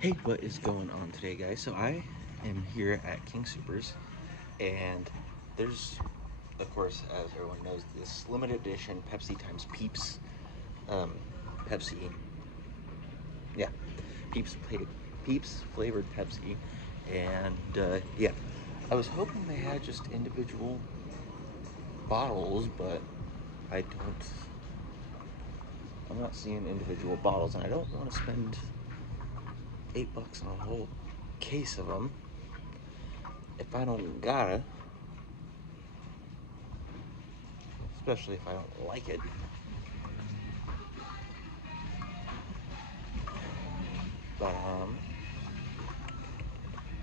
Hey, what is going on today, guys? So I am here at King Soopers, and there's, of course, as everyone knows, this limited edition Pepsi times Peeps, Pepsi, yeah, Peeps flavored Pepsi, and yeah, I was hoping they had just individual bottles, but I don't. I'm not seeing individual bottles, and I don't want to spend $8 on a whole case of them if I don't gotta, especially if I don't like it. But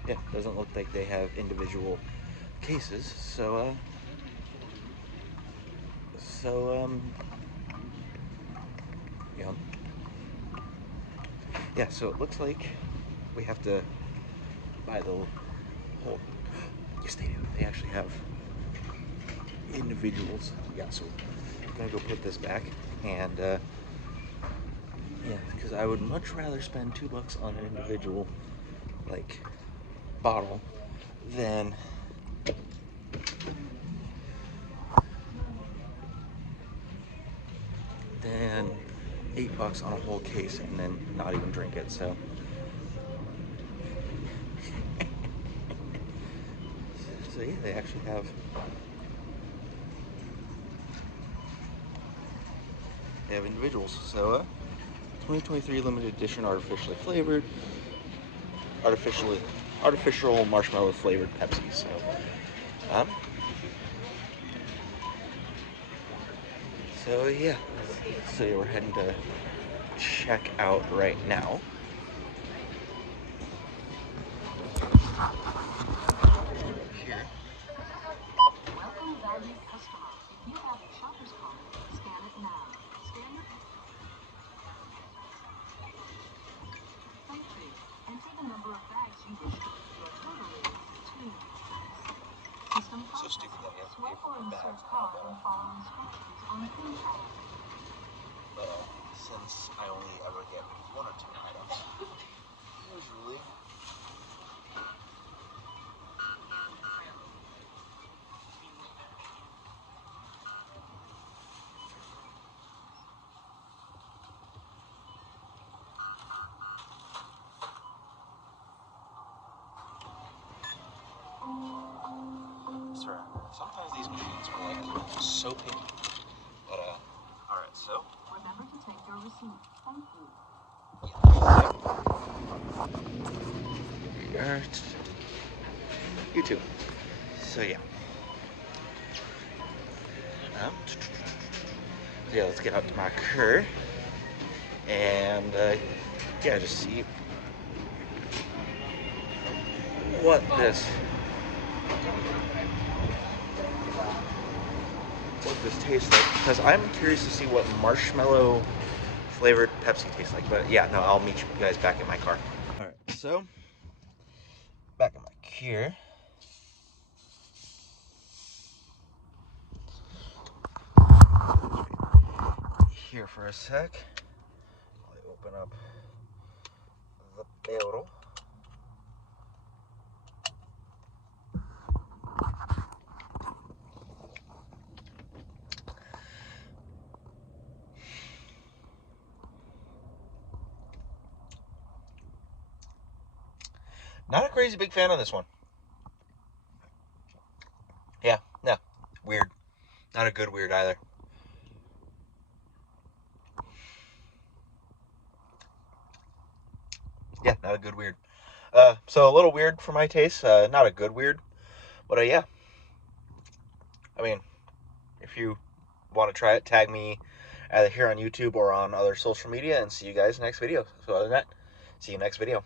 yeah, doesn't look like they have individual cases. So you know, yeah. So it looks like we have to buy the whole. Yes, they do. They actually have individuals. Yeah. So I'm gonna go put this back, and yeah, because I would much rather spend $2 on an individual like bottle than than $8 on a whole case and then not even drink it. So yeah, they actually have individuals. So 2023 limited edition artificially flavored, artificially artificial marshmallow flavored Pepsi. Um, so yeah, so yeah, we're heading to check out right now. Here. Welcome, valued customer. If you have a shopper's card, scan it now. Scan your country. Enter the number of bags you wish to. Your total is 2. System processing. So stupid that you have to pay for insert card and follow instructions on PIN pad. Since I only ever get 1 or 2 items, usually. Sorry, sometimes these machines are like so picky. But alright, so. Remember to take your receipt. Thank you. Yeah. YouTube. So yeah. Yeah, let's get out to my car and yeah, just see what this tastes like, because I'm curious to see what marshmallow flavored Pepsi tastes like. But yeah, no, I'll meet you guys back in my car. All right, so back in my car. Here for a sec. I'll open up the barrel. Not a crazy big fan of this one. Yeah, no, weird. Not a good weird either. Yeah, not a good weird. So a little weird for my taste. Not a good weird, but yeah. I mean, if you want to try it, tag me either here on YouTube or on other social media, and see you guys next video. So other than that, see you next video.